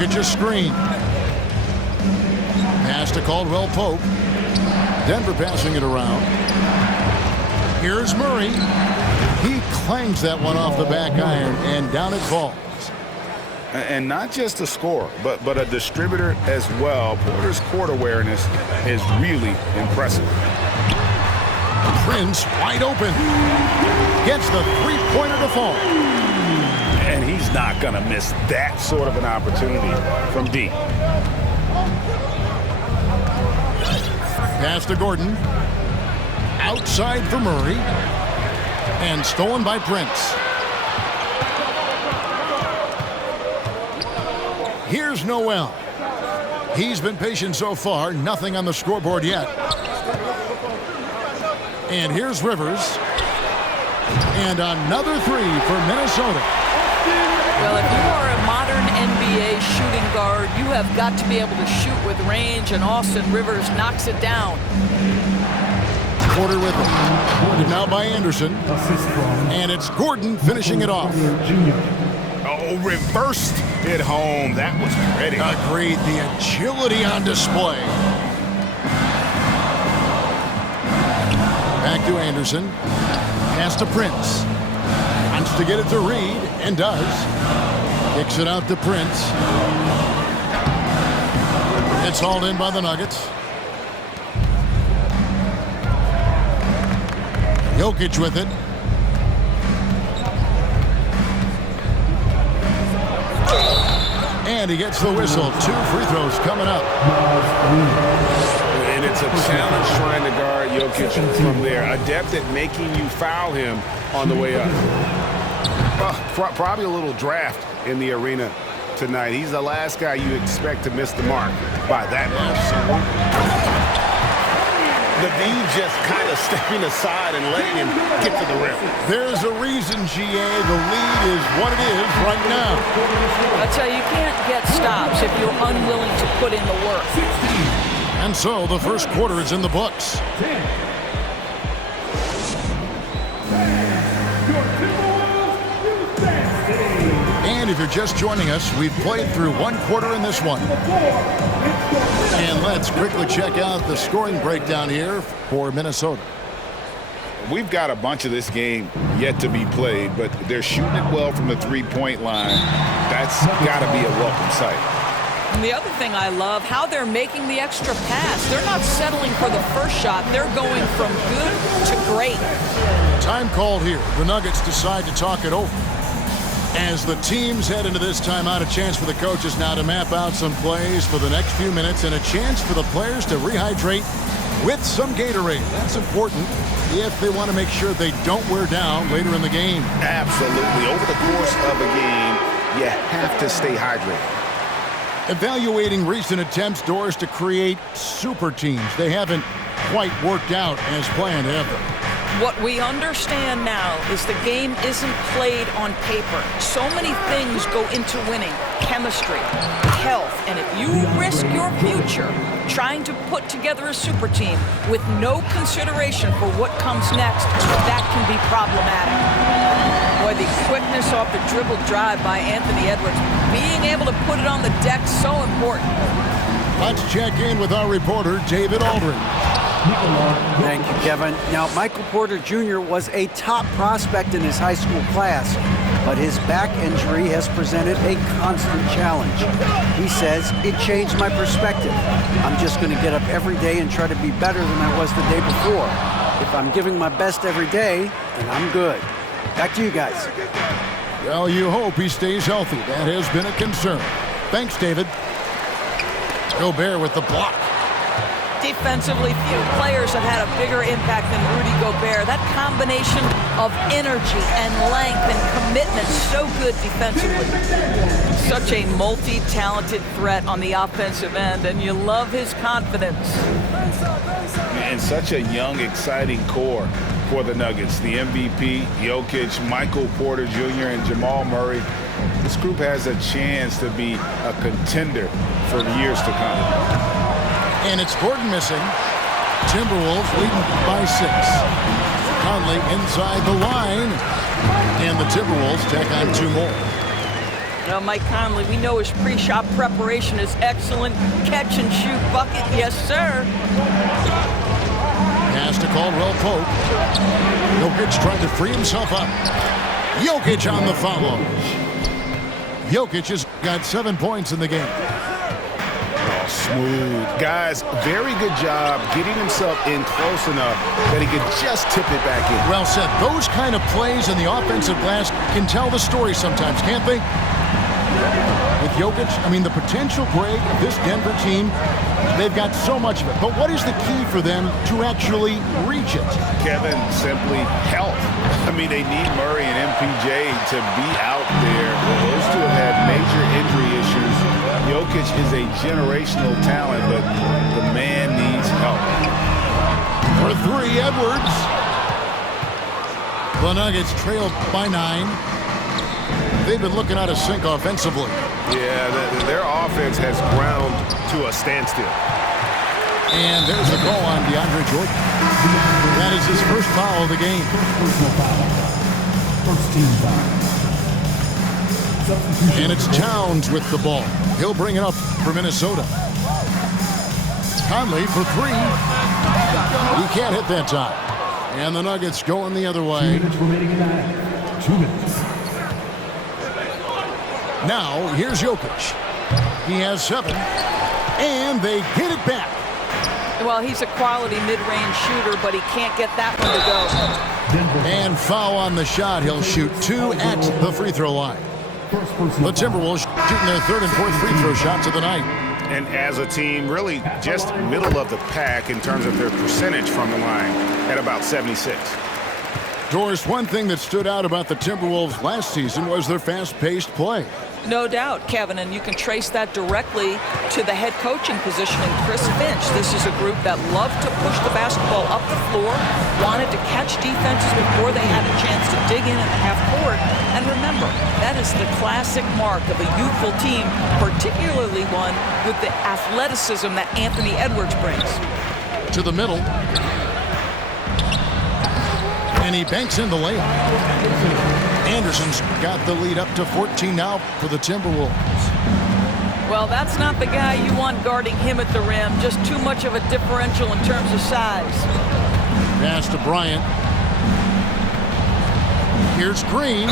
Jokic a screen. Pass to Caldwell Pope. Denver passing it around. Here's Murray. He clangs that one off the back iron, and down it falls. And not just a scorer, but a distributor as well. Porter's court awareness is really impressive. Prince wide open. Gets the three-pointer to fall. And he's not going to miss that sort of an opportunity from deep. Pass to Gordon. Outside for Murray. And stolen by Prince. Here's Noel. He's been patient so far. Nothing on the scoreboard yet. And here's Rivers. And another three for Minnesota. Well, if you are a modern NBA shooting guard, you have got to be able to shoot with range, and Austin Rivers knocks it down. Porter with it. Ported now by Anderson. And it's Gordon finishing it off. Oh, reversed it home. That was pretty. Agreed. The agility on display. Back to Anderson. Pass to Prince. Wants to get it to Reed, and does. Kicks it out to Prince. It's hauled in by the Nuggets. Jokic with it. And he gets the whistle. 2 free throws coming up. And it's a challenge trying to guard Jokic from there. Adept at making you foul him on the way up. Probably a little draft in the arena tonight. He's the last guy you expect to miss the mark by that much. Levine just kind of stepping aside and letting him get to the rim. There's a reason, GA. The lead is what it is right now. I tell you, you can't get stops if you're unwilling to put in the work. And so the first quarter is in the books. And if you're just joining us, we've played through one quarter in this one. And let's quickly check out the scoring breakdown here for Minnesota. We've got a bunch of this game yet to be played, but they're shooting it well from the three-point line. That's got to be a welcome sight. And the other thing I love, how they're making the extra pass. They're not settling for the first shot. They're going from good to great. Time called here. The Nuggets decide to talk it over. As the teams head into this timeout, a chance for the coaches now to map out some plays for the next few minutes and a chance for the players to rehydrate with some Gatorade. That's important if they want to make sure they don't wear down later in the game. Absolutely. Over the course of a game, you have to stay hydrated. Evaluating recent attempts, Doris, to create super teams. They haven't quite worked out as planned, have they? What we understand now is the game isn't played on paper. So many things go into winning. Chemistry, health, and if you risk your future trying to put together a super team with no consideration for what comes next, that can be problematic. Boy, the quickness off the dribble drive by Anthony Edwards, being able to put it on the deck, so important. Let's check in with our reporter, David Aldridge. Thank you, Kevin. Now, Michael Porter Jr. was a top prospect in his high school class, but his back injury has presented a constant challenge. He says, it changed my perspective. I'm just going to get up every day and try to be better than I was the day before. If I'm giving my best every day, then I'm good. Back to you guys. Well, you hope he stays healthy. That has been a concern. Thanks, David. Gobert with the block. Defensively, few players have had a bigger impact than Rudy Gobert. That combination of energy and length and commitment, so good defensively. Such a multi-talented threat on the offensive end, and you love his confidence. And such a young, exciting core for the Nuggets. The MVP, Jokic, Michael Porter Jr., and Jamal Murray. This group has a chance to be a contender for years to come. And it's Gordon missing. Timberwolves leading by 6. Conley inside the line. And the Timberwolves tack on 2 more. Now, Mike Conley, we know his pre-shot preparation is excellent. Catch and shoot bucket, yes, sir. Pass to Caldwell Pope. Jokic trying to free himself up. Jokic on the follow. Jokic has got 7 points in the game. Oh, smooth. Guys, very good job getting himself in close enough that he could just tip it back in. Well said. Those kind of plays in the offensive glass can tell the story sometimes, can't they? With Jokic, I mean, the potential break of this Denver team, they've got so much of it. But what is the key for them to actually reach it? Kevin, simply health. I mean, they need Murray and MPJ to be out there. Those two have had major injury issues. Jokic is a generational talent, but the man needs help. For 3, Edwards. The Nuggets trail by 9. They've been looking out of sync offensively. Yeah, their offense has ground to a standstill. And there's the call on DeAndre Jordan. That is his first foul of the game. First team foul. And it's Towns with the ball. He'll bring it up for Minnesota. Conley for 3. He can't hit that time. And the Nuggets going the other way. 2 minutes remaining in the half. 2 minutes. Now, here's Jokic. He has 7. And they get it back. Well, he's a quality mid-range shooter, but he can't get that one to go. And foul on the shot. He'll shoot 2 at the free throw line. The Timberwolves shooting their 3rd and 4th free throw shots of the night. And as a team, really just middle of the pack in terms of their percentage from the line at about 76. Doris, one thing that stood out about the Timberwolves last season was their fast-paced play. No doubt, Kevin, and you can trace that directly to the head coaching position in Chris Finch. This is a group that loved to push the basketball up the floor, wanted to catch defenses before they had a chance to dig in at the half court. And remember, that is the classic mark of a youthful team, particularly one with the athleticism that Anthony Edwards brings. To the middle. And he banks in the layup. Anderson's got the lead up to 14 now for the Timberwolves. Well, that's not the guy you want guarding him at the rim. Just too much of a differential in terms of size. Pass to Bryant. Here's Green.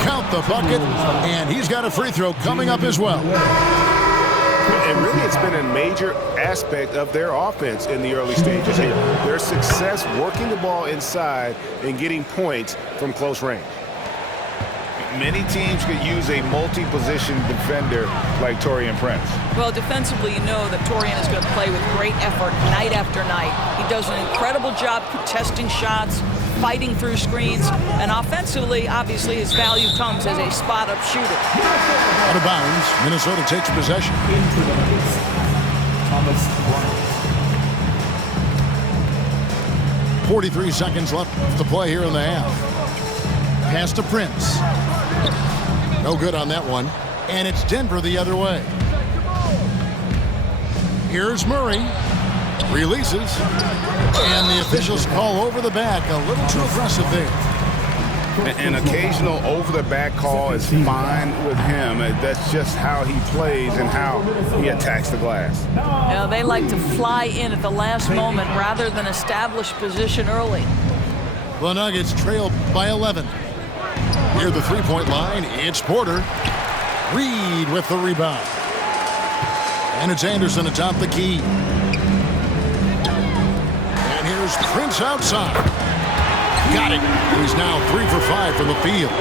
Count the bucket. And he's got a free throw coming up as well. And really, it's been a major aspect of their offense in the early stages here. Their success working the ball inside and getting points from close range. Many teams could use a multi-position defender like Taurean Prince. Well, defensively, you know that Taurean is going to play with great effort night after night. He does an incredible job contesting shots, fighting through screens, and offensively, obviously, his value comes as a spot-up shooter. Out of bounds, Minnesota takes possession. Into the Nuggets, Thomas Bryant. 43 seconds left to play here in the half. Pass to Prince. No good on that one. And it's Denver the other way. Here's Murray. Releases. And the officials call over the back. A little too aggressive there. An occasional over-the-back call is fine with him. That's just how he plays and how he attacks the glass. Now, they like to fly in at the last moment rather than establish position early. The Nuggets trail by 11. Near the three-point line, it's Porter. Reed with the rebound. And it's Anderson atop the key. And here's Prince outside. Got it. He's now 3 for 5 from the field.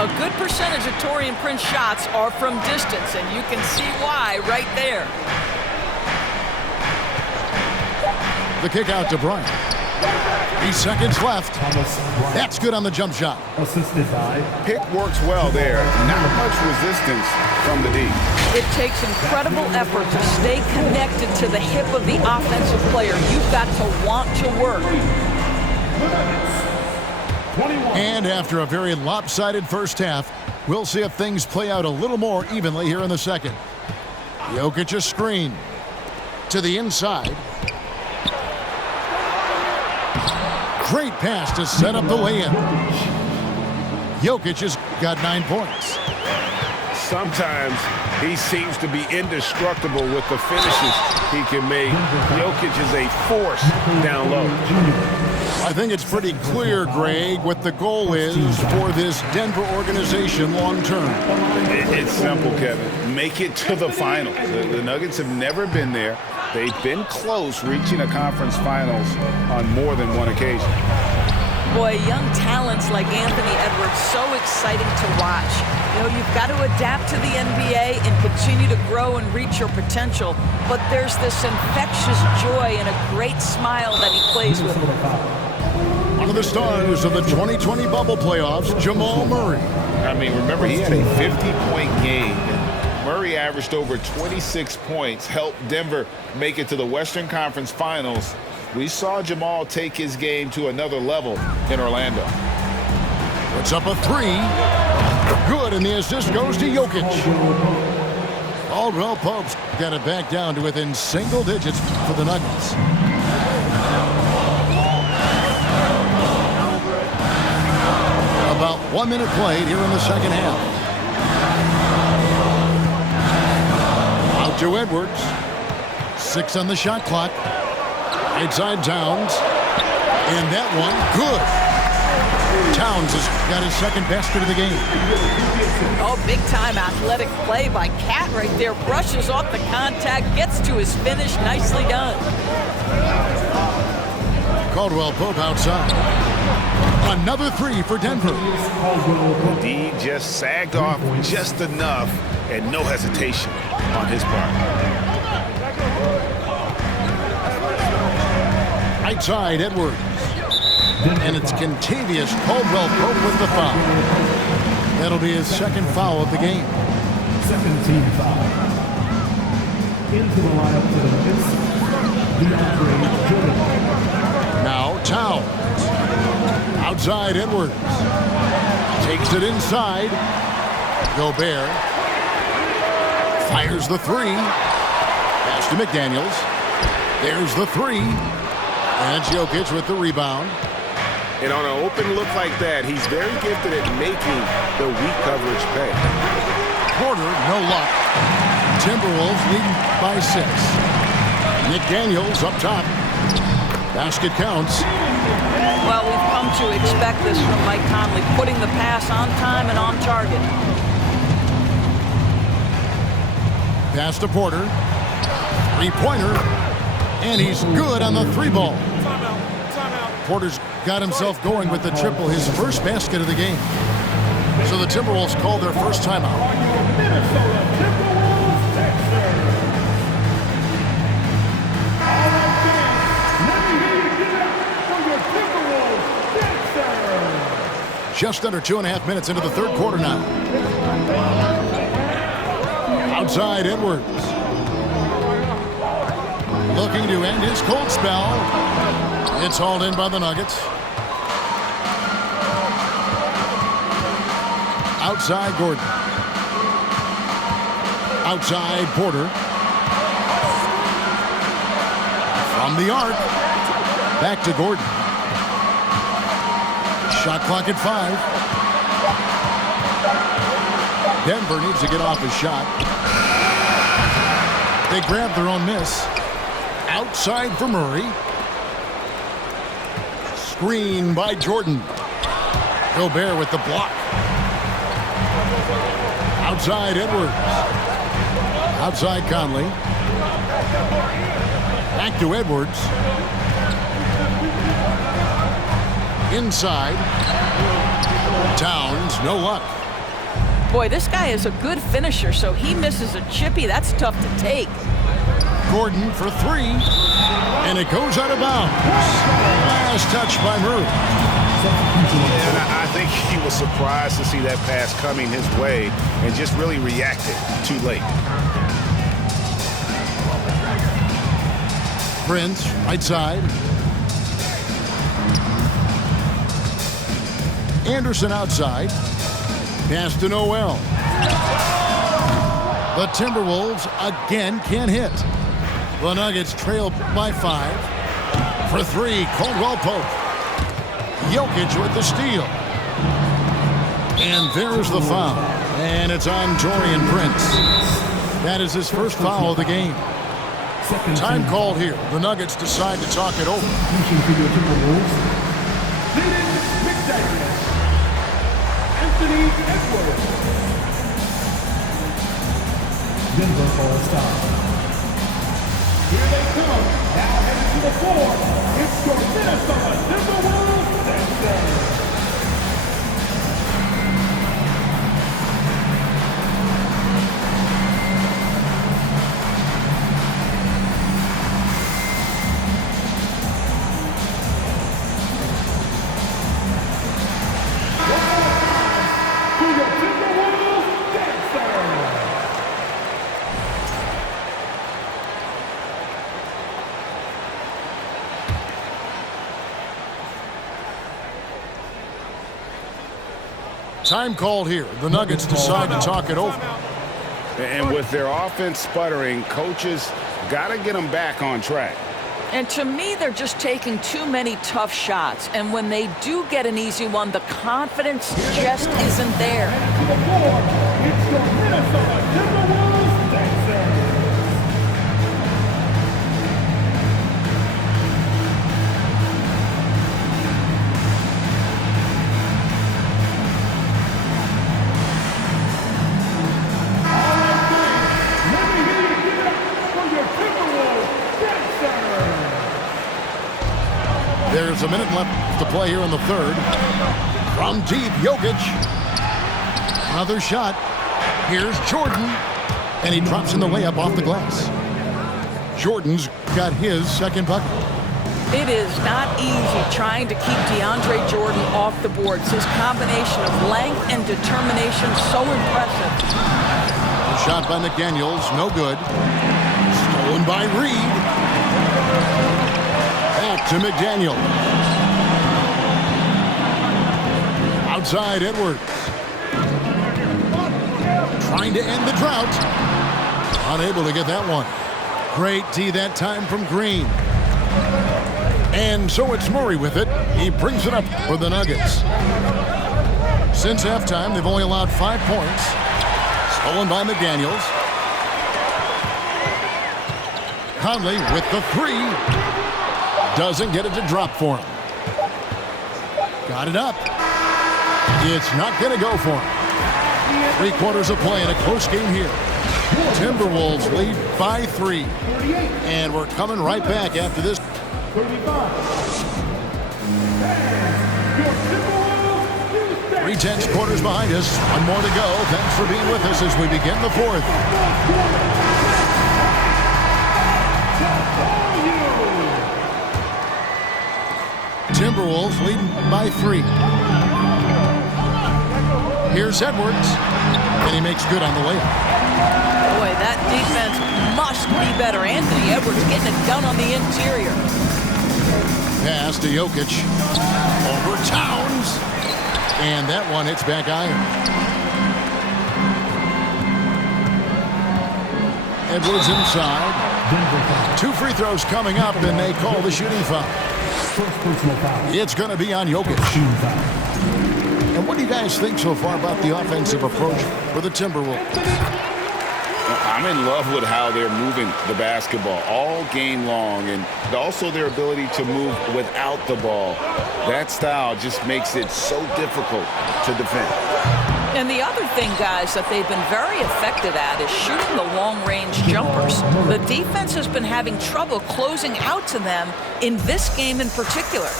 A good percentage of Taurean Prince shots are from distance, and you can see why right there. The kick out to Bryant. 3 seconds left. That's good on the jump shot. Assisted by. Pick works well there. Not much resistance from the D. It takes incredible effort to stay connected to the hip of the offensive player. You've got to want to work. And after a very lopsided first half, we'll see if things play out a little more evenly here in the second. Jokic a screen to the inside. Great pass to set up the lay-in. Jokic has got 9 points. sometimes he seems to be indestructible with the finishes he can make. Jokic is a force down low. I think it's pretty clear, Greg, what the goal is for this Denver organization long term. It's simple, Kevin. Make it to the finals. The Nuggets have never been there. They've been close reaching a conference finals on more than one occasion. Boy, young talents like Anthony Edwards, so exciting to watch. You know, you've got to adapt to the NBA and continue to grow and reach your potential. But there's this infectious joy and a great smile that he plays with. One of the stars of the 2020 bubble playoffs, Jamal Murray. I mean, remember, he had a 50-point game. Murray averaged over 26 points, helped Denver make it to the Western Conference Finals. We saw Jamal take his game to another level in Orlando. Puts up a three. Good, and the assist goes to Jokic. Caldwell Pope's got it back down to within single digits for the Nuggets. About 1 minute played here in the second half. Out to Edwards. 6 on the shot clock. Inside Towns. And that one, good. Towns has got his second basket of the game. Oh, big-time athletic play by Cat right there. Brushes off the contact, gets to his finish. Nicely done. Caldwell Pope outside. Another three for Denver. D just sagged off just enough and no hesitation on his part. Right side, Edwards. And it's Kentavious Caldwell-Pope with the foul. That'll be his second foul of the game. Second team foul. Into the lineup for the Nuggets, DeAndre Jordan. Now Towns. Outside, Edwards. Takes it inside. Gobert. Fires the three. Pass to McDaniels. There's the three. And Jokic with the rebound. And on an open look like that, he's very gifted at making the weak coverage pay. Porter, no luck. Timberwolves leading by 6. McDaniels up top. Basket counts. Well, we've come to expect this from Mike Conley, putting the pass on time and on target. Pass to Porter. Three-pointer. And he's good on the three ball. Porter's got himself going with the triple, his first basket of the game. So the Timberwolves called their first timeout. Just under 2.5 minutes into the third quarter now. Outside, Edwards. Looking to end his cold spell. It's hauled in by the Nuggets. Outside, Gordon. Outside, Porter. From the arc. Back to Gordon. Shot clock at 5. Denver needs to get off his shot. They grab their own miss. Outside for Murray. Screen by Jordan. Gobert with the block. Outside Edwards. Outside Conley. Back to Edwards. Inside. Towns, no luck. Boy, this guy is a good finisher, so he misses a chippy. That's tough to take. Gordon for 3. And it goes out of bounds. Last touch by Murray. And I think he was surprised to see that pass coming his way and just really reacted too late. Prince, right side. Anderson outside. Pass to Noel. The Timberwolves again can't hit. The Nuggets trail by 5. For 3, Caldwell Pope. Jokic with the steal. And there's the foul. And it's on Taurean Prince. That is his first foul of the game. Time called here. The Nuggets decide to talk it over. Anthony Edwards. Denver All-Star. Here they come. Now headed to the floor. It's your Minnesota Timberwolves. That's Time called here. The Nuggets decide to talk it over. And with their offense sputtering, coaches got to get them back on track. And to me, they're just taking too many tough shots. And when they do get an easy one, the confidence just isn't there. to the floor. It's your Minnesota Timberwolves. That's There's a minute left to play here in the third. From deep, Jokic. Another shot. Here's Jordan. And he drops in the layup off the glass. Jordan's got his second bucket. It is not easy trying to keep DeAndre Jordan off the boards. His combination of length and determination so impressive. The shot by McDaniels, no good. Stolen by Reed. Back to McDaniel. Outside Edwards. Trying to end the drought. Unable to get that one. Great D that time from Green. And so it's Murray with it. He brings it up for the Nuggets. Since halftime, they've only allowed 5 points. Stolen by McDaniels. Conley with the three. Doesn't get it to drop for him. Got it up. It's not going to go for him. 3 quarters of play in a close game here. Timberwolves lead by 3. And we're coming right back after this. 3/10 quarters behind us. 1 more to go. Thanks for being with us as we begin the fourth. Timberwolves leading by 3. Here's Edwards, and he makes good on the layup. Boy, that defense must be better. Anthony Edwards getting it done on the interior. Pass to Jokic. Over Towns. And that one hits back iron. Edwards inside. 2 free throws coming up, and they call the shooting foul. It's going to be on Jokic. And what do you guys think so far about the offensive approach for the Timberwolves? I'm in love with how they're moving the basketball all game long, and also their ability to move without the ball. That style just makes it so difficult to defend. And the other thing, guys, that they've been very effective at is shooting the long-range jumpers. The defense has been having trouble closing out to them in this game in particular.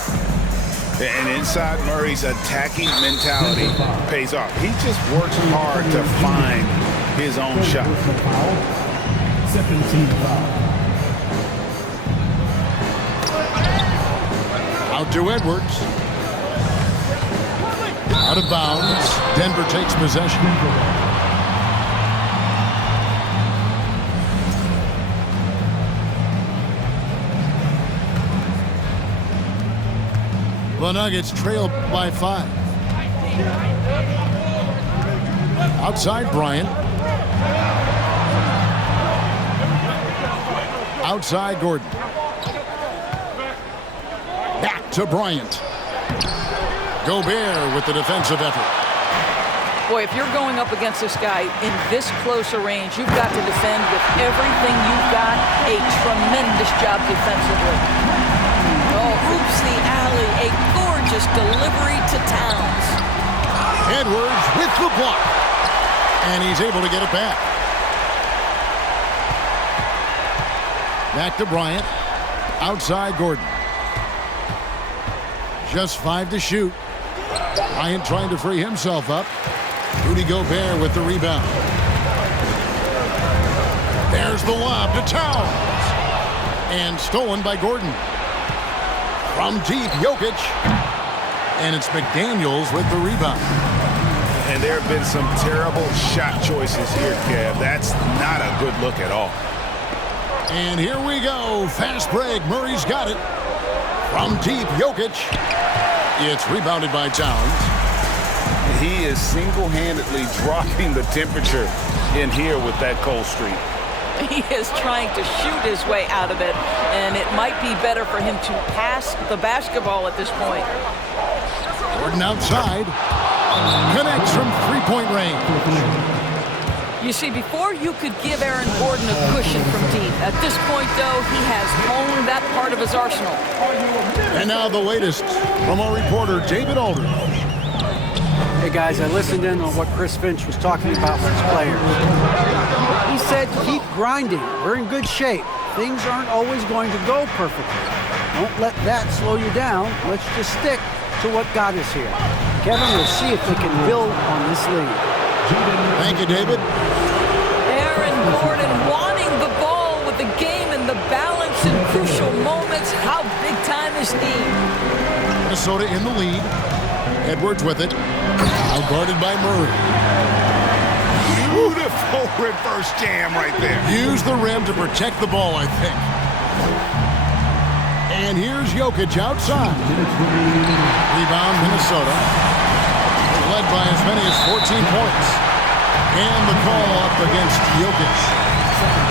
And inside Murray's attacking mentality pays off. He just works hard to find his own shot. Second team foul. Out to Edwards. Out of bounds. Denver takes possession. The Nuggets trail by 5. Outside Bryant. Outside Gordon. Back to Bryant. Gobert with the defensive effort. Boy, if you're going up against this guy in this close a range, you've got to defend with everything you've got. A tremendous job defensively. Oh, oops, the alley. A gorgeous delivery to Towns. Edwards with the block. And he's able to get it back. Back to Bryant. Outside Gordon. Just 5 to shoot. Bryant trying to free himself up. Rudy Gobert with the rebound. There's the lob to Towns. And stolen by Gordon. From deep, Jokic. And it's McDaniels with the rebound. And there have been some terrible shot choices here, Kev. That's not a good look at all. And here we go. Fast break. Murray's got it. From deep, Jokic. It's rebounded by Towns. He is single-handedly dropping the temperature in here with that cold streak. He is trying to shoot his way out of it, and it might be better for him to pass the basketball at this point. Gordon outside. Connects from three-point range. You see, before you could give Aaron Gordon a cushion from deep. At this point, though, he has honed that part of his arsenal. And now the latest from our reporter, David Aldridge. Hey guys, I listened in on what Chris Finch was talking about with his players. He said, keep grinding. We're in good shape. Things aren't always going to go perfectly. Don't let that slow you down. Let's just stick to what got us here. Kevin, we'll see if they can build on this lead. Thank you, David. Aaron Gordon wanting the ball with the game and the balance in crucial moments. How big time is he? Minnesota in the lead. Edwards with it. Now guarded by Murray. Beautiful reverse jam right there. Use the rim to protect the ball, I think. And here's Jokic outside. Rebound, Minnesota. Led by as many as 14 points. And the call up against Jokic.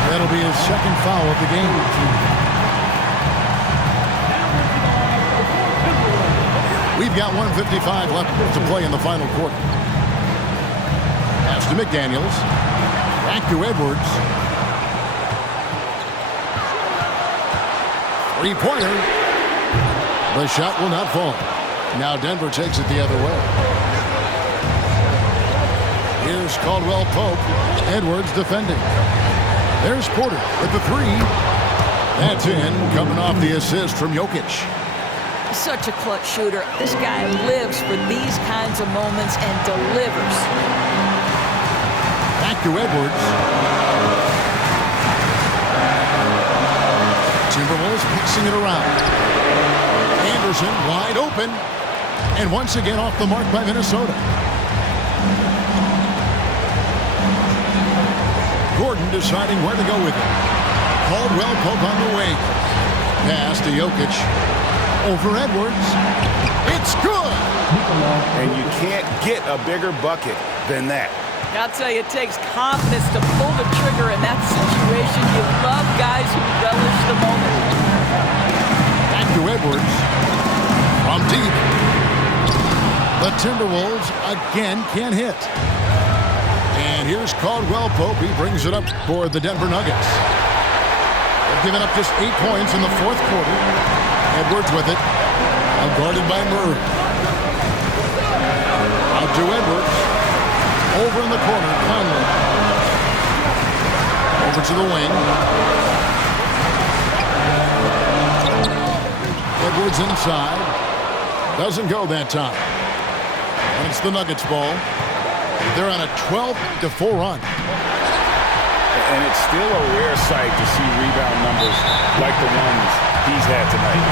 That'll be his second foul of the game. We've got 1:55 left to play in the final quarter. Pass to McDaniels. Back to Edwards. Three-pointer. The shot will not fall. Now Denver takes it the other way. Here's Caldwell Pope. Edwards defending. There's Porter with the three. That's in, coming off the assist from Jokic. Such a clutch shooter. This guy lives for these kinds of moments and delivers. Back to Edwards. Timberwolves passing it around. Anderson wide open. And once again off the mark by Minnesota. Gordon deciding where to go with it. Caldwell Pope on the wing. Pass to Jokic. Over Edwards. It's good. And you can't get a bigger bucket than that. I'll tell you, it takes confidence to pull the trigger in that situation. You love guys who relish the moment. Back to Edwards. From deep. The Timberwolves again can't hit. And here's Caldwell Pope. He brings it up for the Denver Nuggets. They've given up just 8 points in the fourth quarter. Edwards with it. Now guarded by Murray. Out to Edwards. Over in the corner, Conley. Over to the wing. Edwards inside. Doesn't go that time. And it's the Nuggets ball. They're on a 12-4 run. And it's still a rare sight to see rebound numbers like the ones he's had tonight.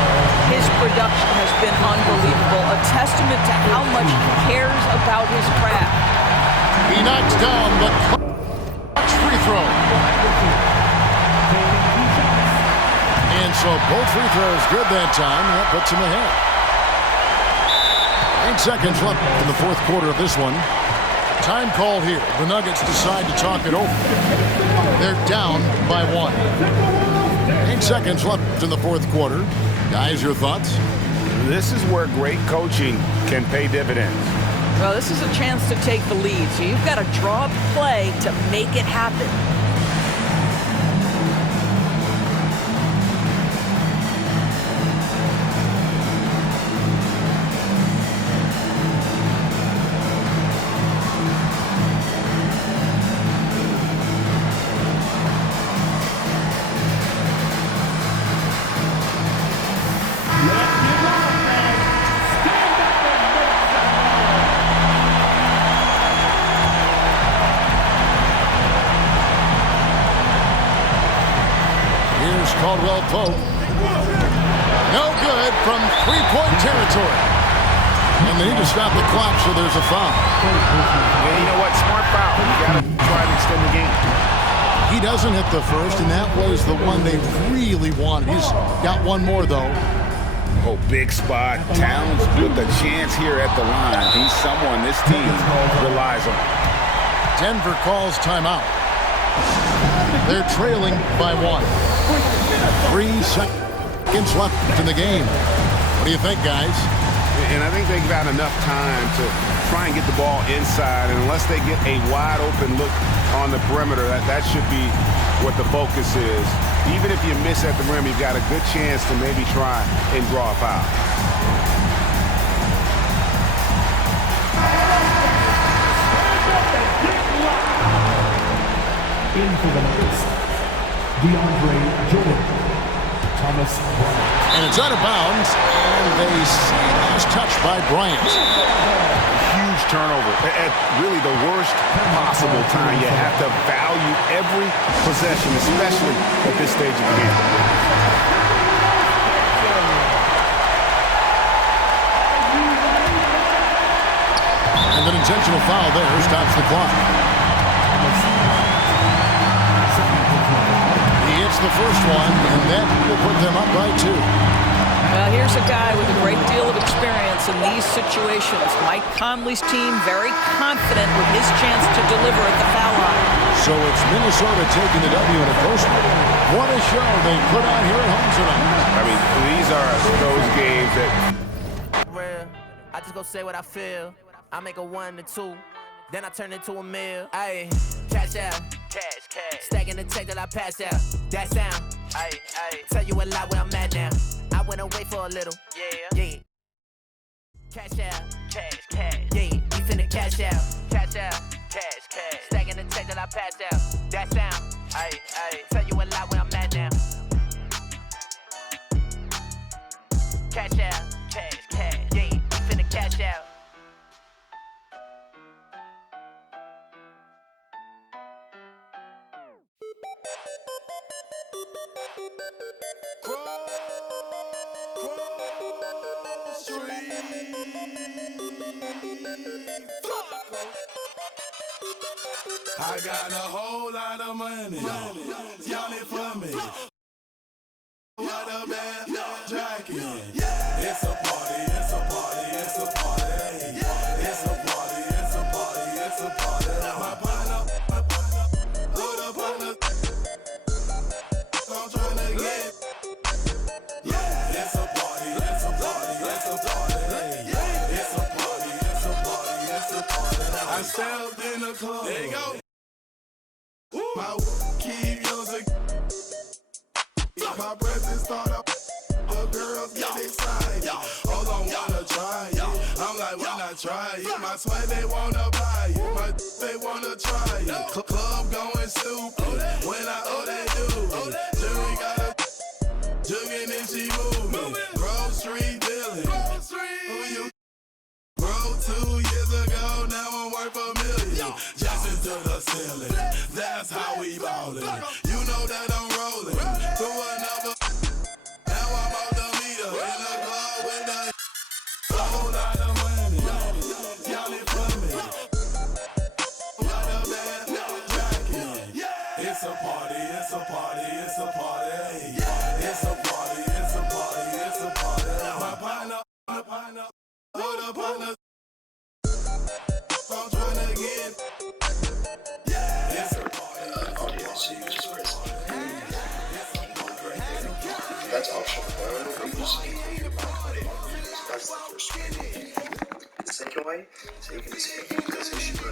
His production has been unbelievable, a testament to how much he cares about his craft. He knocks down the clutch free throw. And so both free throws good that time. That puts him ahead. 8 seconds left in the fourth quarter of this one. Time called here. The Nuggets decide to talk it over. They're down by 1. 8 seconds left in the fourth quarter. Guys, your thoughts? This is where great coaching can pay dividends. Well, this is a chance to take the lead, so you've got to draw up play to make it happen. Caldwell Pope. No good from three-point territory. And they need to stop the clock, so there's a foul. Yeah, you know what? Smart foul. You got to try to extend the game. He doesn't hit the first, and that was the one they really wanted. He's got one more, though. Oh, big spot. Towns with a chance here at the line. He's someone this team relies on. Denver calls timeout. They're trailing by 1. 3 seconds left in the game. What do you think, guys? And I think they've got enough time to try and get the ball inside. And unless they get a wide open look on the perimeter, that should be what the focus is. Even if you miss at the rim, you've got a good chance to maybe try and draw a foul. Into the Nuggets, DeAndre Jordan, Thomas Bryant. And it's out of bounds, and they see last touch by Bryant. Huge turnover at really the worst possible time. You have to value every possession, especially at this stage of the game. And an intentional foul there stops the clock. He hits the first one, and that will put them up by 2. Well, here's a guy with a great deal of experience in these situations. Mike Conley's team very confident with his chance to deliver at the foul line. So it's Minnesota taking the W in a close one. What a show they put on here at home tonight. I mean, these are those games that... I just go say what I feel. I make a 1 to 2, then I turn into a meal. Ayy, cash out, cash. Stacking the check that I pass out. That sound, ayy. Tell you a lot where I'm at now. I went away for a little, yeah. Cash out, cash. Yeah, we finna cash out, cash. Stacking the check that I pass out. That sound, ayy. Tell you a lot where I'm at now. Cash out, cash. Yeah, we finna cash out. I got a whole lot of money. Y'all it for me. What a bad jacket. It's a party, it's a party, it's a party. It's a party, it's a party, it's a party. My partner, hold up on the. I'm trying to get. It's a party, it's a party, it's a party. It's a party, it's a party, it's a party. I stepped in the club. There you go. My keep using. My presence start up. The girls get excited. Hold on, wanna try it. I'm like, why not try it? My sweat, they wanna buy it. My they wanna try it. Club going stupid. When I they do it. Jury got a jugging and she moving. Grove Street dealing. Who you? Bro, 2 years ago, now I'm worth $1 million. Just into the ceiling. That's how we ballin'. You know that I'm rolling to another. Now I'm out the meter in the club with a whole lot of money. Y'all it for me. What a bad jacket. It's a party, it's a party, it's a party. It's a party, it's a party, it's a party. My partner, hold up on the. I'm trying to get. It's a party. Okay, so you just press that's optional. That's the first one. The second walking away, so you can just pick those issues